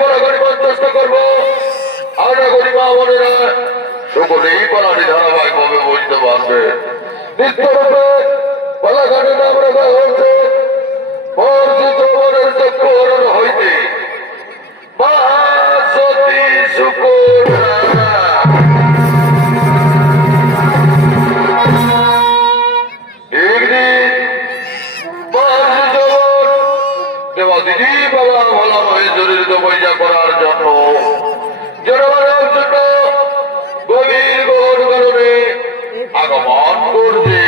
বড় গরিমার চেষ্টা করবো। আশা করি মা বোনেরা সকলেই পালাটি ধারাবাহিকভাবে বুঝতে পারবে। নিত্যরূপে পালাঘাটে নাম রাখা হয়েছে বর্জিত বনের চক্রহরণ হইতে মা সতী সুকন্যা। দিদি বাবা ভালো মহেশ্বরীর তপস্যা করার জন্য জনমানব জন্য গভীর গহন কারণে আগমন করছে।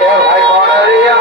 ভাই মনারিয়া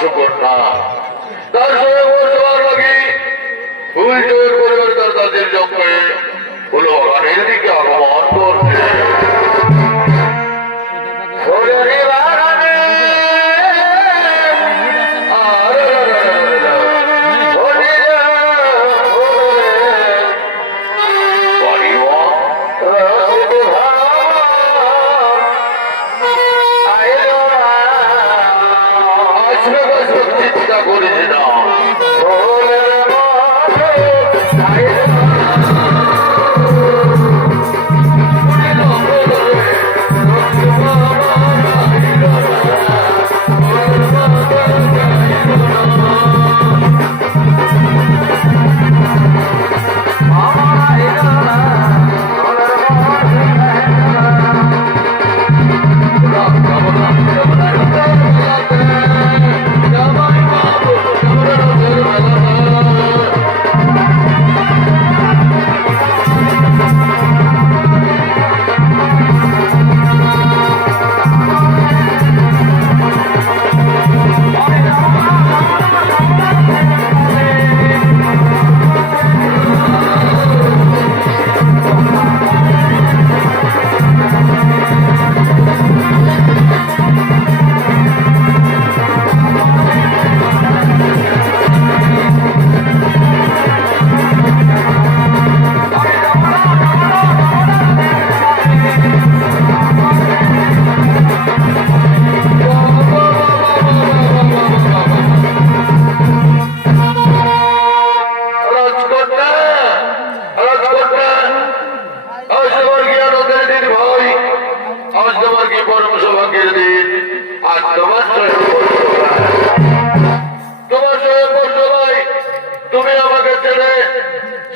সুকন্যা তার সঙ্গে বসবার লাগে ফুল জোর পরিবার তাদের জঙ্গে ফুল বাগানের দিকে আগমন করছে। ফুলের বাগানে বাঁচবে বাঁচবে চিন্তা করিস না।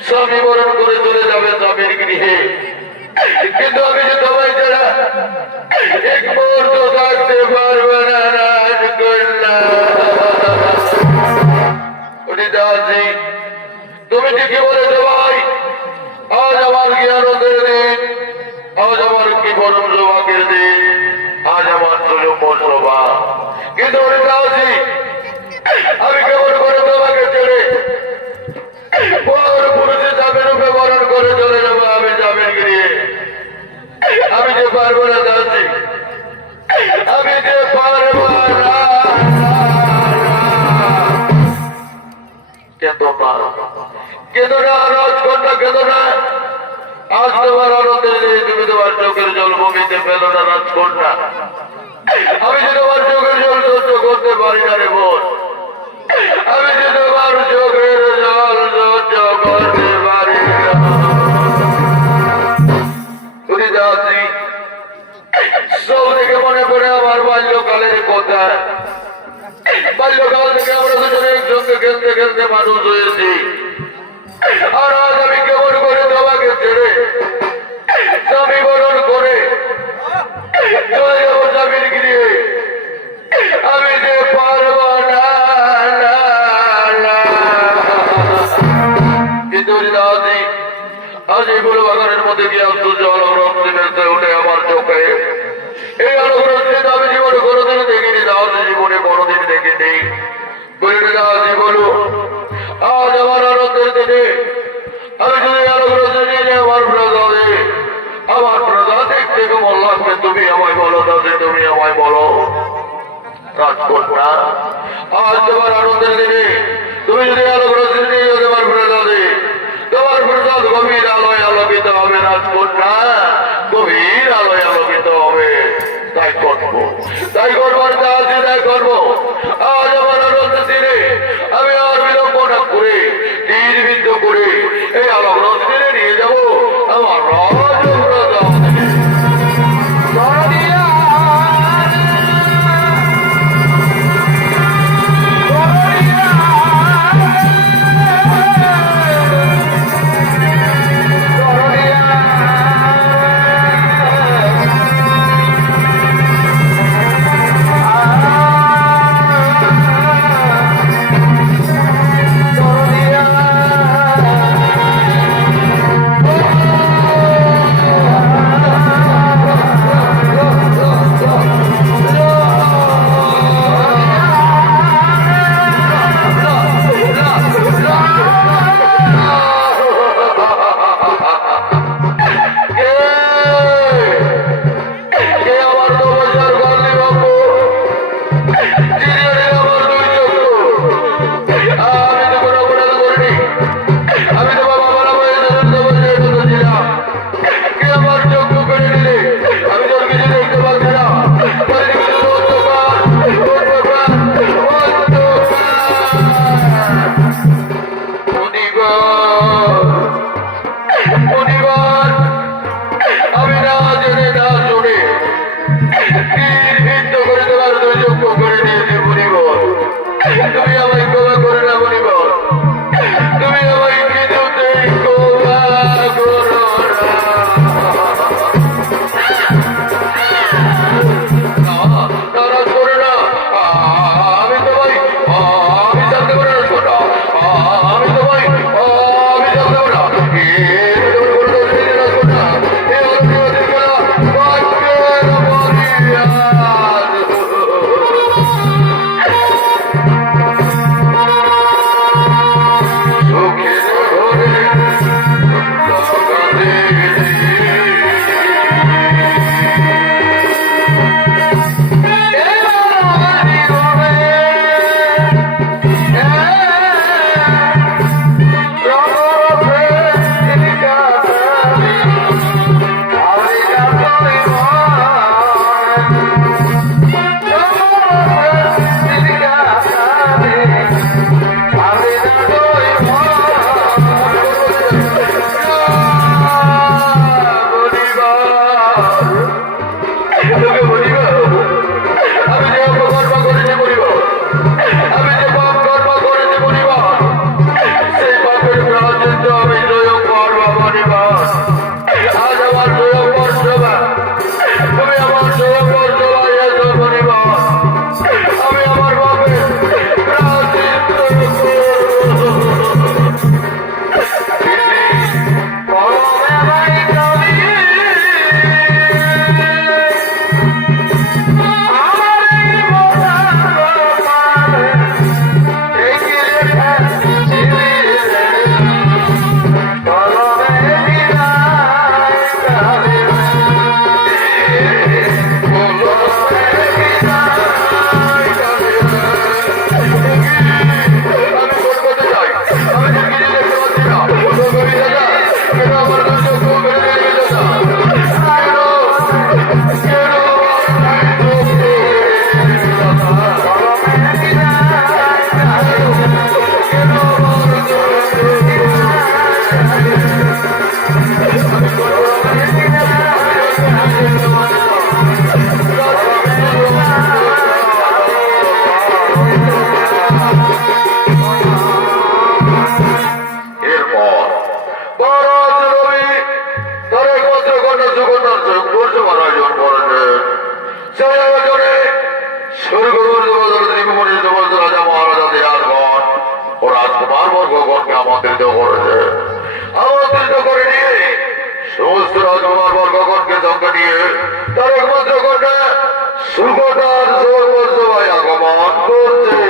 স্বামী বরণ করে চলে যাবে স্বামীর গৃহে, কিন্তু আমি যে তোমায় যারা এক মুহূর্ত থাকতে পারবে না। তুমি ঠিকই বলেছো ভাই, আজ আমার কি আনন্দের দিন, আজ আমার কি পরম সৌভাগ্যের দিন, আজ আমার সভা। কিন্তু আমি কেমন করে তোমাকে ছেড়ে পুরুষের চাপের রূপে বরণ করে চলে যাবো আমি চাপের গিয়ে? আমি যে পারবো না দাসি, আমি যে পারবো না। কেঁদো না রাজকন্যা, কেঁদো না। আজ তোমার আনন্দের নেই, তুমি তোমার চোখের জল ভূমিতে পেলো না রাজকন্যা। আমি যে তোমার চোখের জল সহ্য করতে পারি না রে বোন, আমি যে তোমার চোখের জল সহ্য করতে পারি না। তুমি দাসি, সব থেকে মনে পড়ে আমার বাল্যকালের কথা। বাল্যকাল থেকে আমরা দুজনে একসঙ্গে খেলতে খেলতে মানুষ হয়েছি, আর আজ আমি কেমন করে তোমাকে ছেড়ে স্বামী বরণ করে চলে যাবো স্বামীর গৃহে? আমি যে পারবো না। কিন্তু দাদি, আজ এই বড় বাগানের মধ্যে গিয়ে আশ্চর্য আলোকরশ্মি মেলতে উঠে আমার চোখে। এই আলোকরশ্মি আমি জীবনে কোনোদিন দেখিনি, দাদি জীবনে কোনোদিন দেখিনি। বলি দাদি বলো, আজ আমার আনন্দের দিনে আমি যদি আলোকরশ্মি নিয়ে আমার প্রজাদে, আমার প্রজা দেখতে কেমন লাগবে তুমি আমায় বলো দাদি, তুমি আমায় বলো। রাজকন্যা, আজ তোমার আনন্দের দিনে তুমি যদি আলোকরশ্মি নিয়ে তোমার প্রজাদে, তোমার প্রসাদ গভীর আলোয় আলোকিত হবে রাজকন্যা, গভীর আলোয় আলোকিত হবে। তাই করবো, তাই করবার যা আছে তাই করবো। আজ আমার আনন্দের দিনে আমি আর বিলম্ব না করে নির্বিদ্ধ করে এই আলোক রশ্মিরে নিয়ে যাবো আমার রাজপ্রসাদ। আমন্ত্রিত করেছে। আমন্ত্রিত করে নিয়ে সমস্ত রাজকুমার বর্গগণকে সঙ্গে নিয়ে তার একমাত্র কন্যা সুকন্যার সভায় আগমন করছে।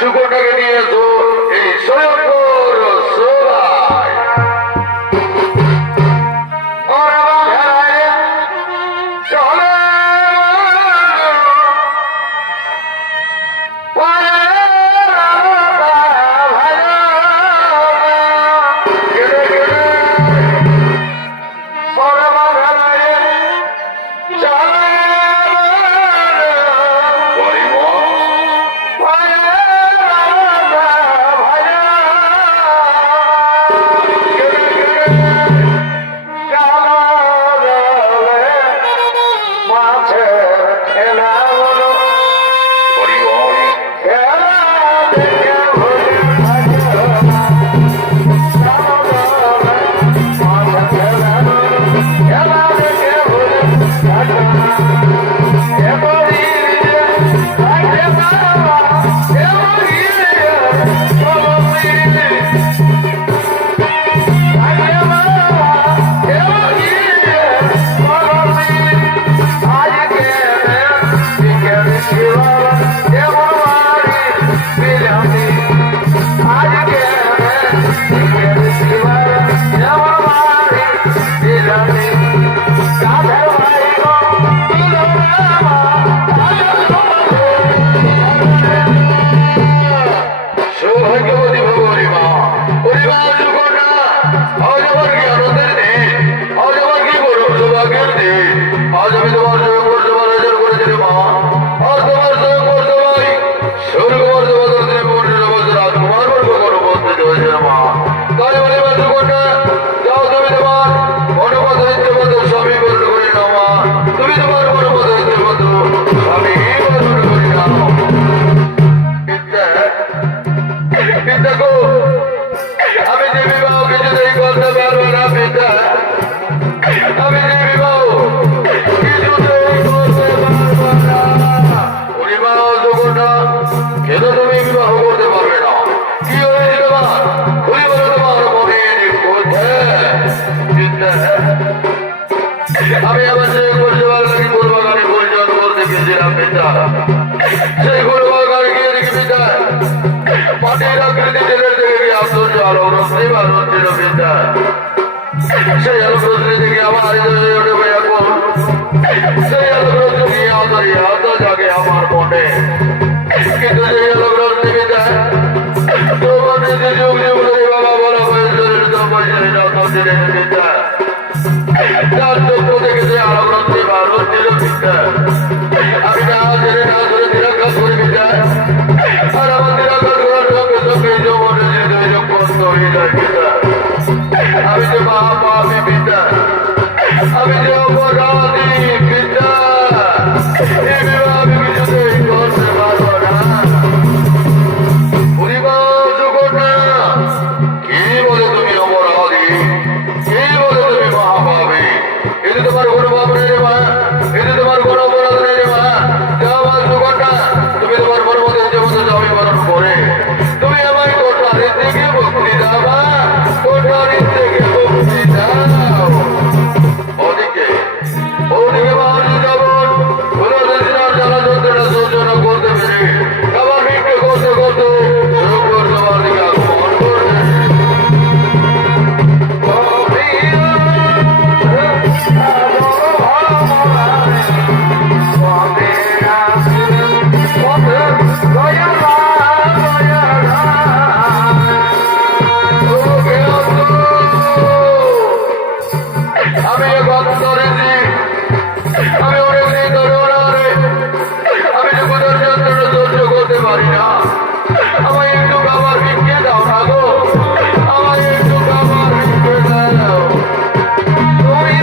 সুকন্যাকে নিয়ে এসো এই স্বয়ংবর সভায়। আমি আবার সেই পরিষেবার লাগি ফুলবাগানে পরিচয় বলতে গেছিলাম পিতা। সেই ফুলবাগানে গিয়ে দেখি পিতা মাটির আকৃতি টেনের থেকে গিয়ে আশ্চর্য আলো রশ্মি বার হচ্ছিল পিতা। সেই আলো রশ্মি থেকে আমার হৃদয়ে ওঠে এখন সেই আলো রশ্মি নিয়ে আদরি আদা জাগে আমার মনে। কিন্তু সেই আলো রশ্মি পিতা তোমার নিজে যুগ যুগ ধরে বাবা বলা হয়েছিল পিতা। তার চোখ দেখেছে আলো রশ্মি বার হচ্ছিল পিতা। আমি না জেনে না ধরে নিরাকাশ করে পিতা। আর আমার নিরাকাশ করার সঙ্গে সঙ্গে যৌবনের হৃদয় বন্ধ হয়ে যায় পিতা। আমি যে মহাপাপী পিতা, আমি যে অপরাধী পিতা, এই বিবাহ আমি কিছুতেই করতে পারবো না। পরিবার সুকন্যা, কি বলে তুমি অপরাধী, কি বলে তুমি মহাপাপী? এতে তোমার কোনো পাপ নেই রে মা, এতে তোমার কোনো অপরাধ নেই রে মা। আমার সুকন্যা, তুমি তোমার পরবর্তী জীবনে জমি পালন করে তুমি আমায় কোটারির দিকে মুক্তি দাও মা, কোটারির দিকে মুক্তি দাও। ওদিকে ওদিকে বাহারি যাবন পুনর্দেশিনার জ্বালা যন্ত্রণা সহ্য না করতে পেরে আবার ভিক্ষে করতে করতে শুক্র সবার দিকে আগমন করবে। আমি এখন ধরেছি, আমি অনেকদিন ধরে ওনারে আমি যে কোথাও যন্ত্রণা সহ্য করতে পারি না। আমায় একটু খাবার ভিক্ষে দাও না গো, আমায় একটু খাবার ভিক্ষে দাও। তুমি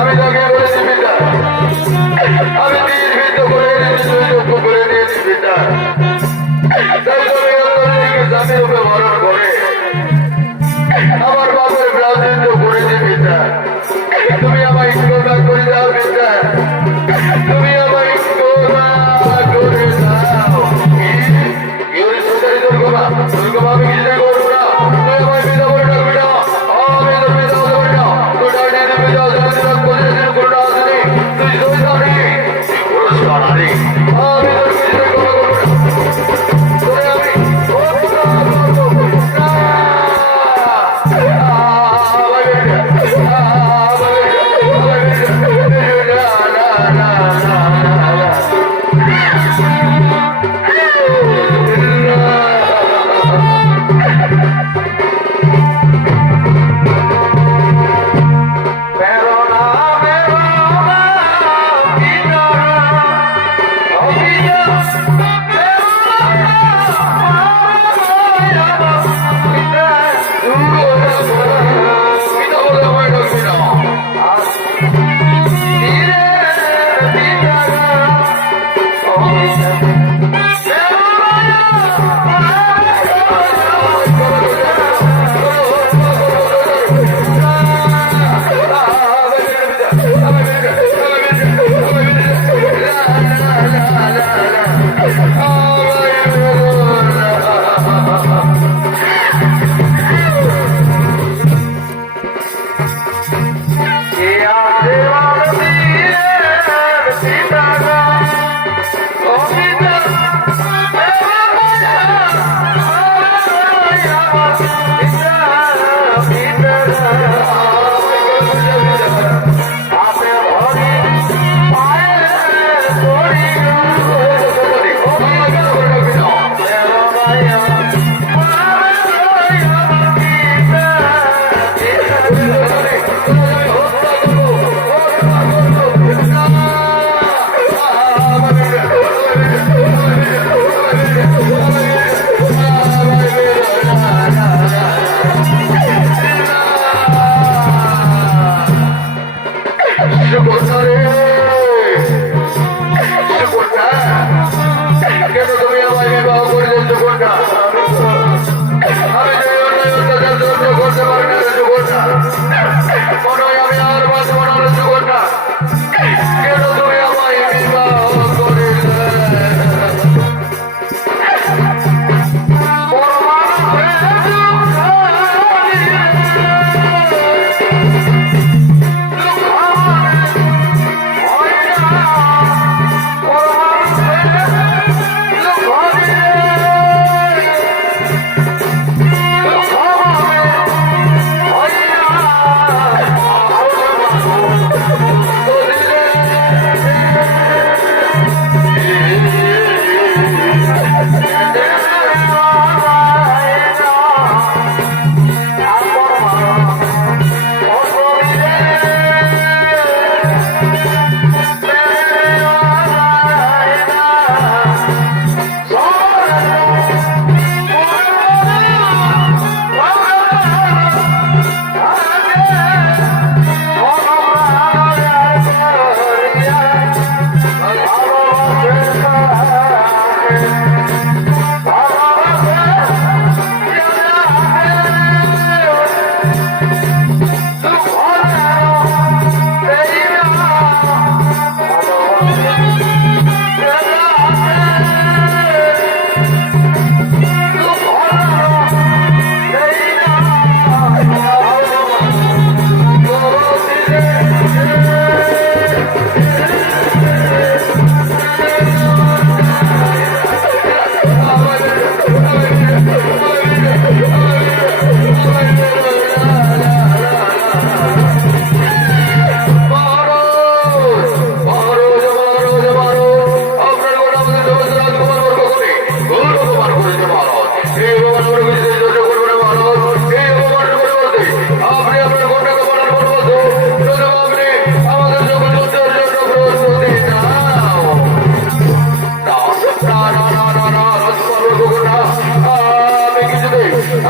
আমি তাকে বলেছি পিতা, আমি নির্ভীত করে করে নিয়েছি পিতা। তাই তুমি অন্তরীকে স্বামী রূপে বরণ করে আমার বাপের প্রাচীর্য করেছি পিতা। তুমি আমায় ক্ষমা করে দাও পিতা, তুমি আমায় ক্ষমা করে দাও। কি ওই সুন্দরী দুর্গমা, দুর্গমা আমি কিছুই করবো না। তুই আমায় পিতা বলে ডাকবি না, আমি তোর পিতা হতে পারি না। তুই ডাকলে পিতা করোনা আসেনি, তুই সৈতানি, তুই পুরস্কারানি, আমি তোর কিছুই ক্ষমা করবো না। তোরে আমি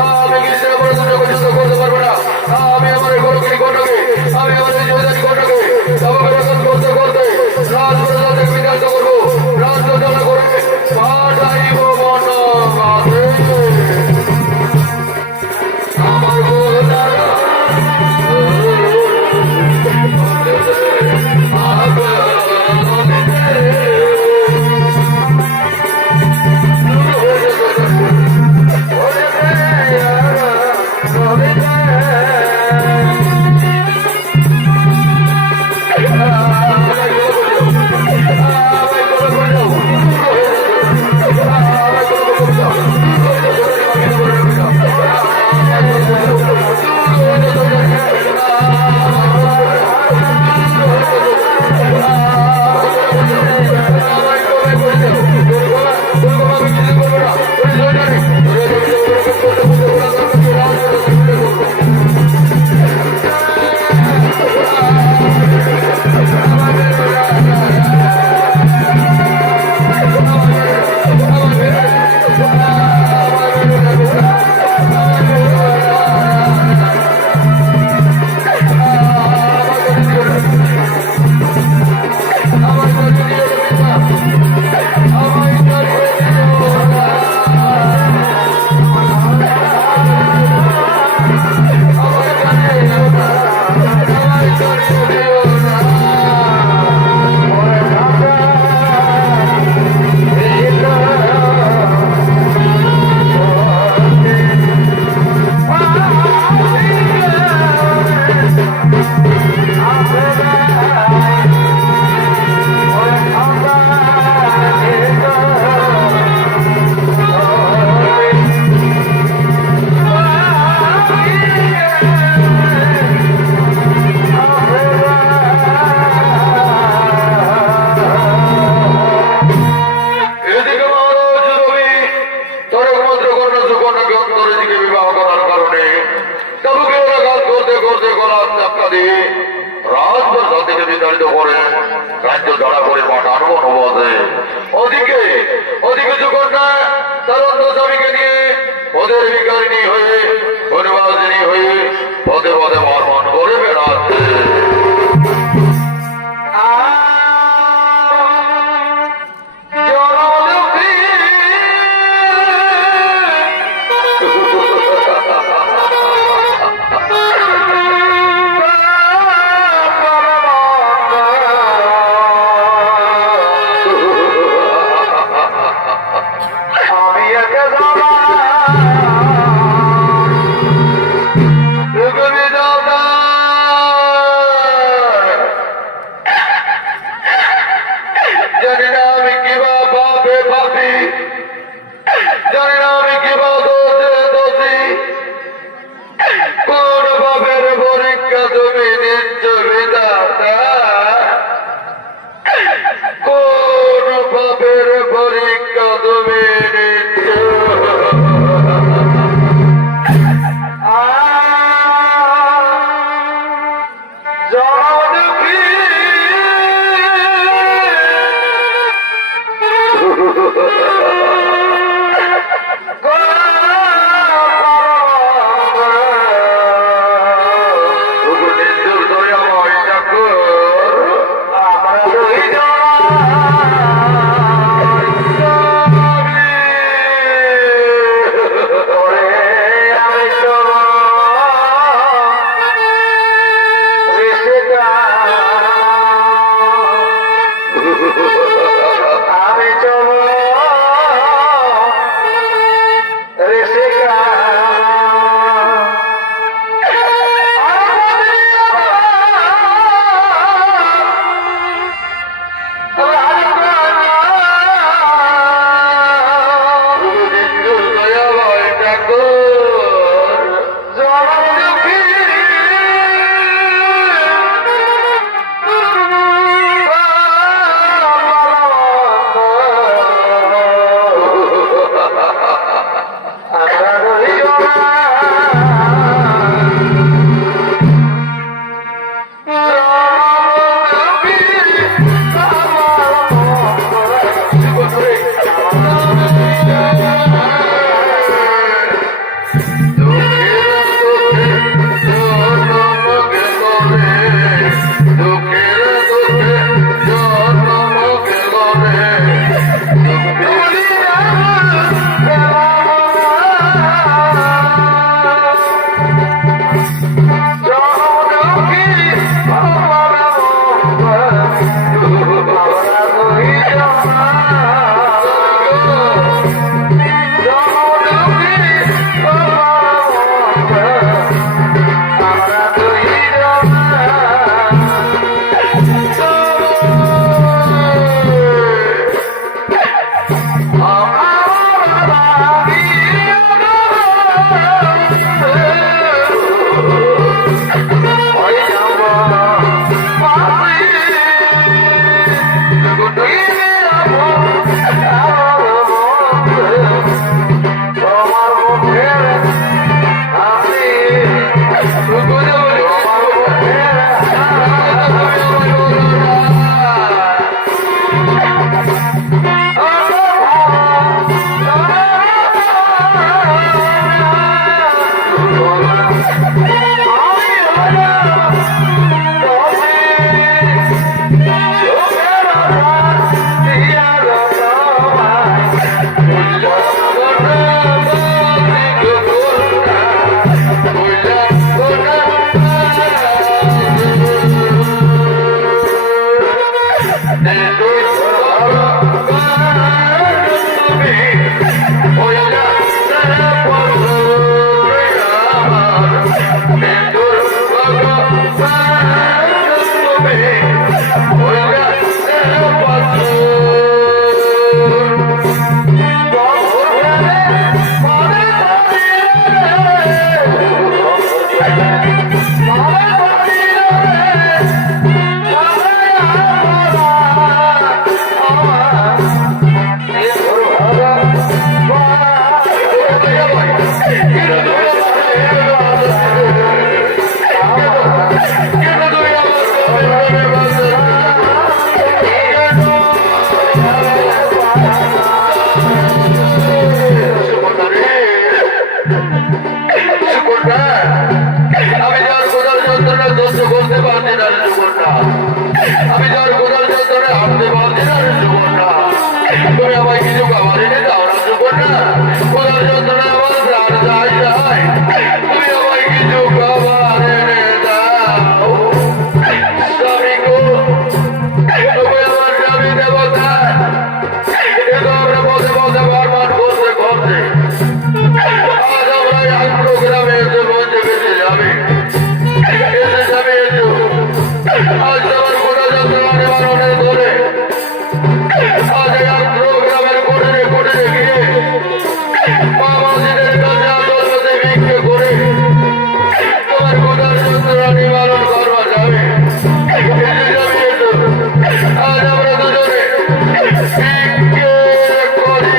আমি কৃষ্ণের পড়াশোনা পর্যন্ত করতে পারবো না। আমি আমার গরুগিরি ঘটকে, আমি আমার জয়দারি ঘটকে সমাবেশন করতে করতে রাজপ্রসাদে বিতাড়িত করবো। রাজপ্রসাদ করে পাঠাইব মন কাছে আমার গোদারা সুকন্যা, আমি যার কোদাল যন্ত্রণা সহ্য করতে পারছি না রে সুকন্যা, আমি যার কোদাল যন্ত্রণা হাঁটতে পারছি না রে সুকন্যা, তুমি আমায় কিছু খাবার এনে দাও না সুকন্যা, কোদাল যন্ত্রণা আমার প্রাণ যায় যায়, তুমি আমায় কিছু খাবার এনে দাও। স্বামী গো, তুমি আমার স্বামী দেবতা, কিন্তু আমরা পথে পথে বারবার করতে করতে আজ আমরা এক প্রোগ্রামে এসে পৌঁছে গেছে যাবে, এসে যাবে এসো, আজ তোমার কোটা যন্ত্রণা নিবারণের ধরে আজ এক প্রোগ্রামের কোটরে কোটরে গিয়ে মামাজিদের কাছে আদল পেতে ভিক্ষে করে তোমার কোটার যন্ত্রণা নিবারণ করবা যাবে, এসে যাবে এসো, আজ আমরা দুজনে ভিক্ষে করি।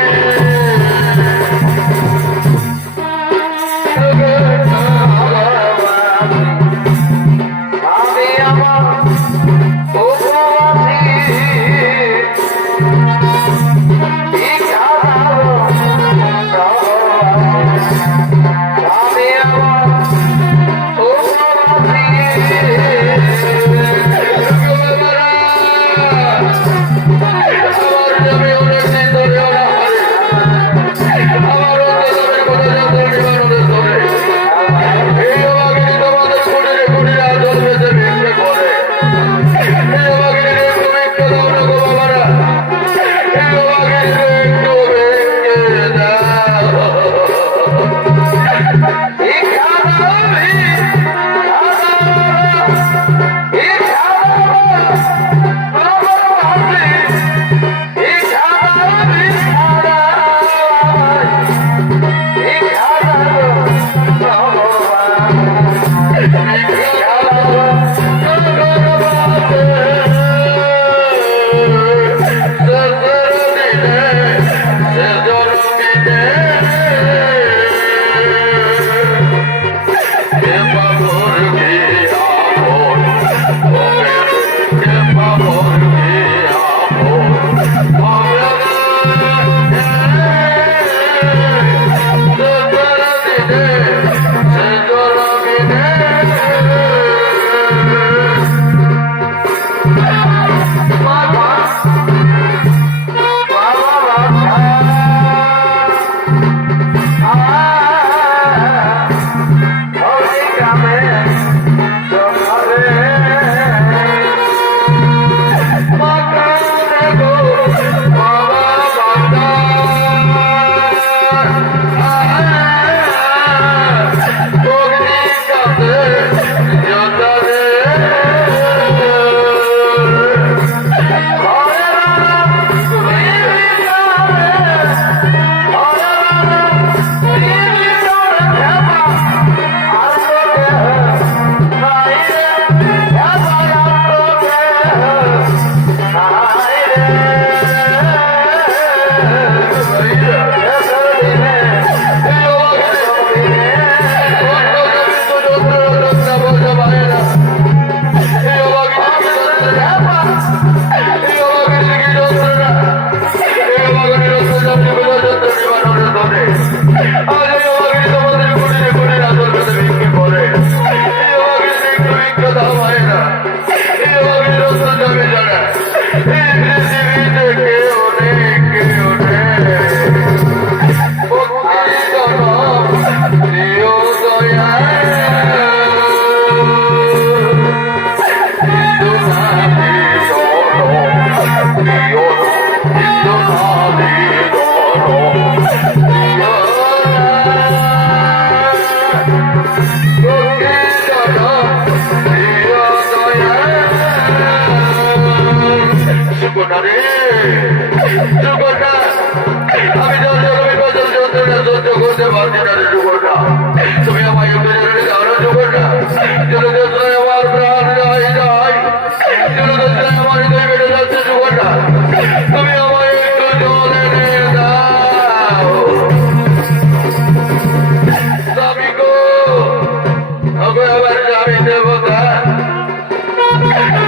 তুমি আমায় আমার প্রাণ যায় যায় আমার হৃদয় বেড়ে যাচ্ছে সুগন্ধা, তুমি আমায় একটু জল এনে দাও। স্বামী গো, আমার স্বামী দেবতা,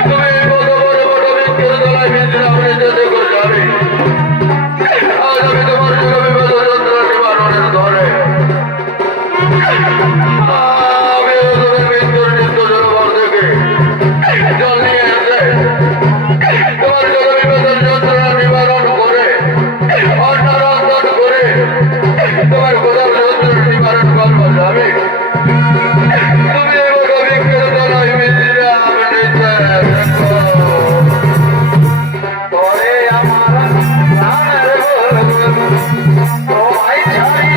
তুমি কত বড় বড় বৃক্ষের তলায় ভিতরে আপনি যেতে স্বামী আমি ওদের মৃত্যুর নিত্য জনবার থেকে জল নিয়ে এসে তোমার জলবিপদের যন্ত্রণা নিবারণ করে অন্নরন্ধন করে তোমার কোথাও যন্ত্রণা নিবারণ করবো যাবে। তুমি এবার অভিজ্ঞের দ্বারাই বিশ্রাম নিতে তোরে আমার প্রাণের তোমায় ছাড়ি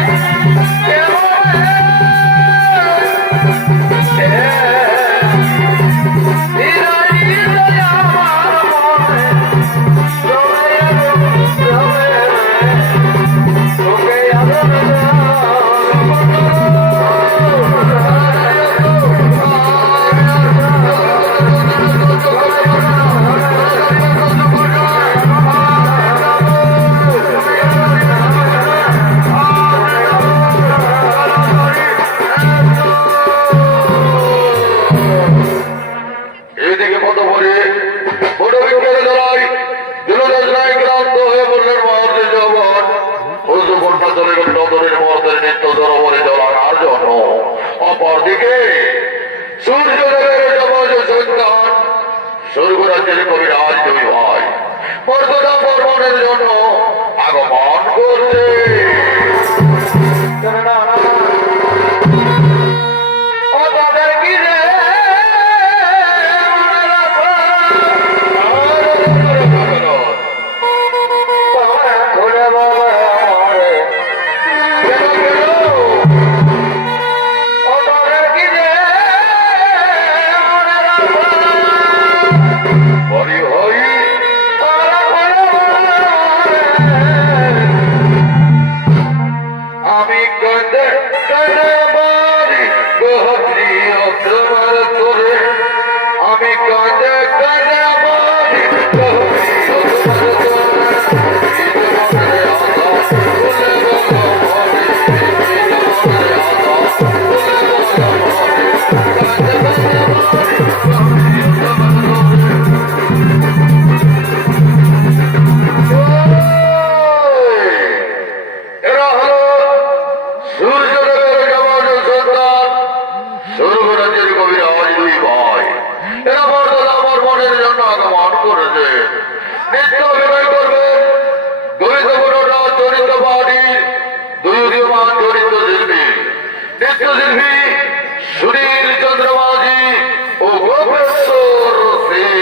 এদিকে কত পরে বড় বিজ্ঞানে দাঁড়াই দিলদাসরায় ক্লান্ত হয়ে বললেন মহাদেব জগৎ ওষু ঘন্টা চলে গেল নদনের মর্দের নিত্য ধরবরে জল আনার জন্য। অপরদিকে সূর্যদেবের যমজ সন্তান স্বর্গরাজ্যের কবিরাজ দুই ভাই মর্যাদা বর্মনের জন্য আগমন করছে। ও তাদের কি রে আমি কাঁদে কাঁদে বাড়ি গহরি তোমার তোরে আমি কাঁদে কাঁদে বাড়ি গহরি এরা হলো সূর্যদেবের যমজ সন্তান স্বর্গরাজ্যের কবিরাজ দুই ভাই। এরা মর্যাদা বর্মনের জন্য আগমন করেছে। নিত্য অভিনয় করবেন গোবিন্দপুরটা চরিত্র পার্টির দুই উদীয়মান চরিত্র শিল্পী নৃত্য শিল্পী সুনীল চন্দ্র মাঝি ও গোপেশ্বর সিং।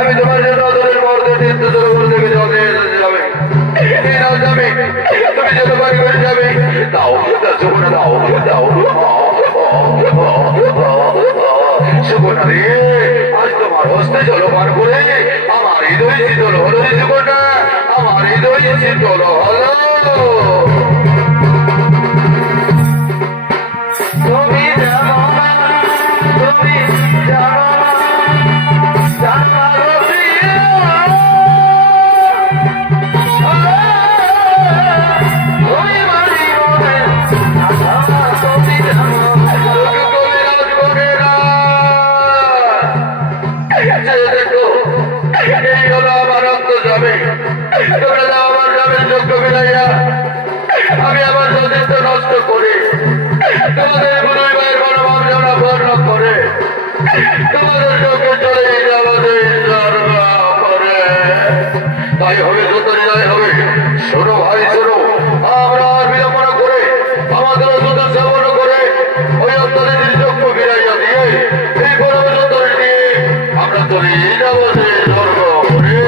আমি তোমার জন্য সুবর্ণা দাও দাও সুবর্ণা রে আজ তোমার হস্তে জলপান করে আমার হৃদয় শীতল হলো রে সুবর্ণা আমার হৃদয় শীতল হলো তুমি জানো না তুমি জানো না আমি আমার সতীর্থ নষ্ট করে তোমাদের গুরুই ভাইয়ের মনোভাব যারা বর্ণ করে তোমাদের চোখে চলে যেতে আমাদের করে তাই হবে সুতরাং তাই হবে শোনো ভাই শোনো আমরা আর বিড়ম্বনা করে আমাদের সুতরাং সেবন করে ওই অন্তরের চক্ষু ফিরাইয়া দিয়ে এই পরম সুতরাং নিয়ে আমরা চলে যাবো স্বর্গ করে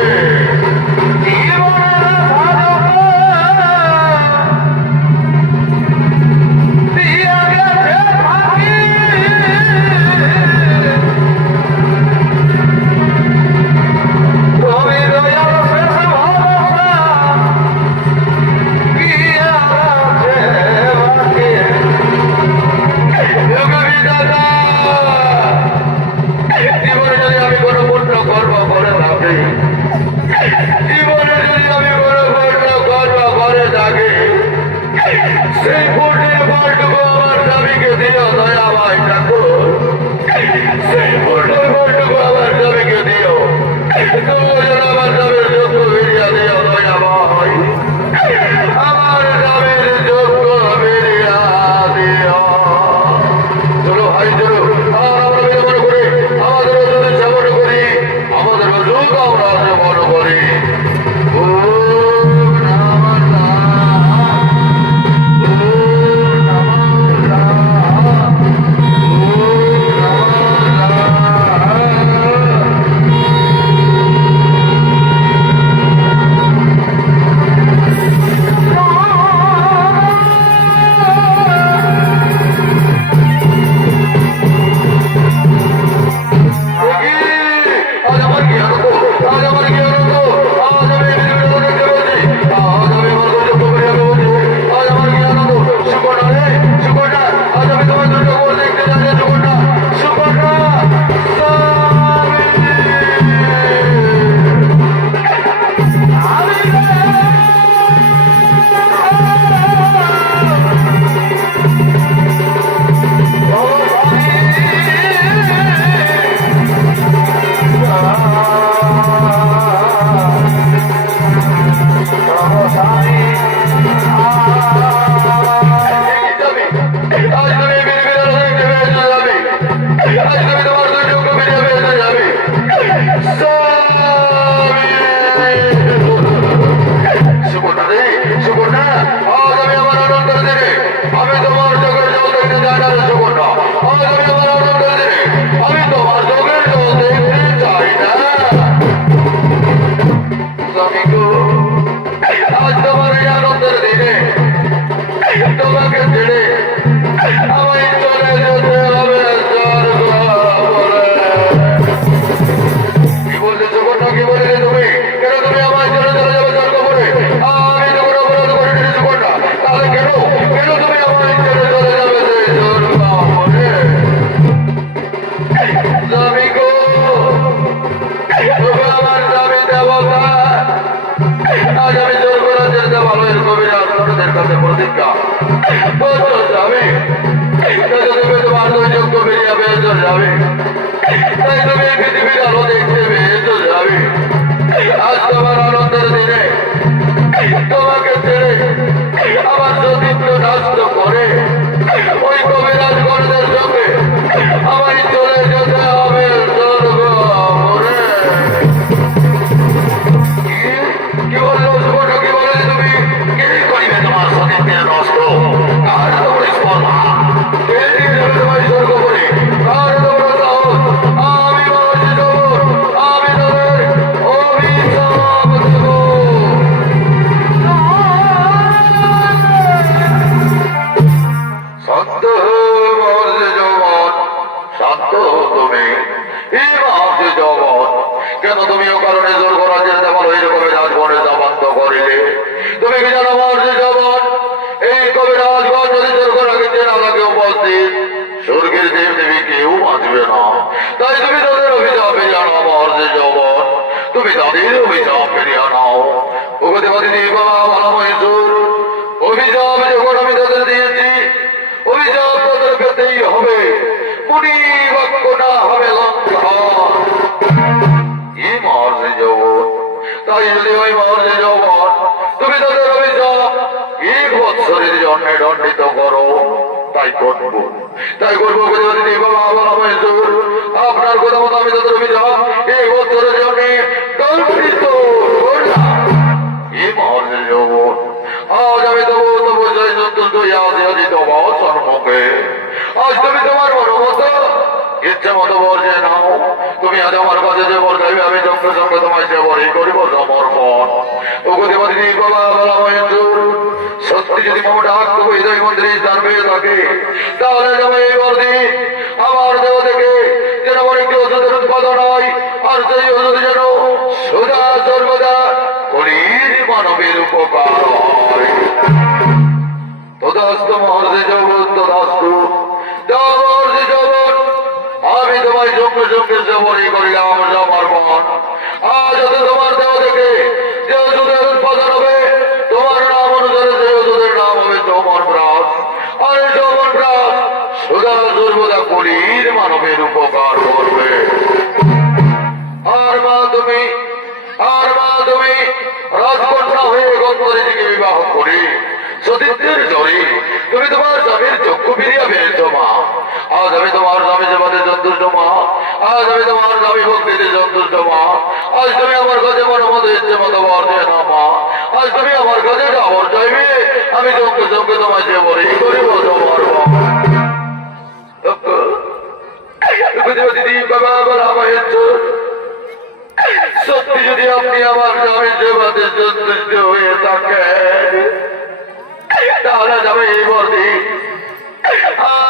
রাজবনে যাবান্ত করিলে। তুমি কি জানো মহর্ষি যবন, এই কবি রাজগণ যদি স্বর্গ রাখিতে না লাগে উপস্থিত, স্বর্গের দেব দেবী কেউ বাঁচবে না। তাই তুমি তাদের অভিশাপ ফিরিয়ে আনো মহর্ষি যবন, তুমি তাদের অভিশাপ ফিরিয়ে আনাও। ভগবতী দেবা ভালো মহেশ্বর, অভিশাপ যখন আমি তাদের দিয়েছি, অভিশাপ তাদের পেতেই হবে। মুনি বাক্য না হবে লঙ্ঘন। কি মহর্ষি যবন, তাই যদি ওই মহর্ষি যবন তুমি তাদের অভিশাপ 1 বৎসরের জন্য দণ্ডিত করো, তাই করবো। তাই করবো আপনার কথা মতো আমি তাদের অভিশাপ 1 বৎসরের জন্য দণ্ডিত করলাম। কি মহর্ষি যবন, আজ আমি তবু তপস্যায় সন্তুষ্ট হইয়া আসিয়াছি তোমার সম্মুখে। আজ তুমি তোমার মনোমত ইচ্ছে মতো বর্ষে নাও। তুমি আজ আমার কাছে যে বর্ষাইবে, আমি সঙ্গে সঙ্গে তোমায় সে বরেই করিব সমর্পণ। সত্যি যদি মম ডাক হৃদয় মন্দিরে স্থান পেয়ে থাকে, তাহলে যেমন এই বর্ষি আমার দেহ থেকে যেন অনেক ওষুধের উৎপাদন হয়, আর সেই ওষুধ যেন সদা সর্বদা কলির মানবের উপকার হয়। তদাস্তু মহর্ষি যবন, তদাস্তু। মহর্ষি যবন, আমি তোমায় সঙ্গে সঙ্গে সেবনই করিলাম সমর্পণ। আজ হতে তোমার দেহ থেকে যে ওষুধের উৎপাদন হবে, তোমার নাম অনুসারে সেই ওষুধের নাম হবে চৌমন ব্রাস। আর এই চৌমন ব্রাস সদা সর্বদা কলির মানবের উপকার করবে। আর মা তুমি রাজকন্যা হয়ে গন্ধর্বীকে বিবাহ করে সতীত্বের জোরে তুমি তোমার স্বামীর চক্ষু ফিরিয়া পেয়েছ মা। আজ আমি তোমার স্বামী সেবাতে সন্তুষ্ট মা। আজ আমি তোমার স্বামী ভক্তিতে সন্তুষ্ট মা। আজ তুমি আমার কাছে মনে মতো ইচ্ছে মতো বর্ষে না মা। আজ তুমি আমার কাছে যাবর চাইবে, আমি সঙ্গে সঙ্গে তোমায় যে বলেই করিব তোমার সত্যি যদি আপনি আমার স্বামী সেবাতে সন্তুষ্ট হয়ে থাকেন, তাহলে যাবে এই বর্ষি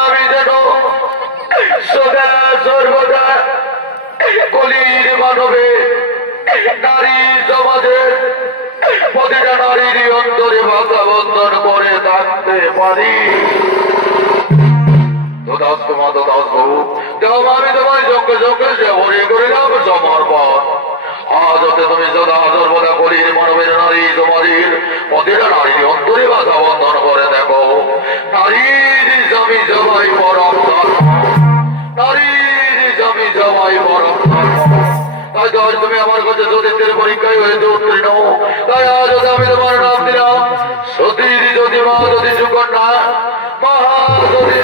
আমি যেন সদা সর্বদা কলির মানবে নারী সমাজের প্রতিটা নারীর অন্তরে ভাষা বন্ধন করে থাকতে পারি। আমি তোমার সঙ্গে সঙ্গে সে হরে করিলাম সমর্পণ। আজ হতে তুমি সদা সর্বদা কলির মানবের নারী সমাজের প্রতিটা নারীর অন্তরে ভাষা বন্ধন করে দেখো। নারীর স্বামী সবাই পরম ধর্ম, নারীর স্বামী সবাই পরম ধর্ম। তাই তো আজ তুমি আমার কাছে সতীত্বের পরীক্ষায় হয়েছে উত্তীর্ণ। তাই আজ হতে আমি তোমার নাম দিলাম সতীর জ্যোতি মা, জ্যোতি সুকন্যা, মহাসতী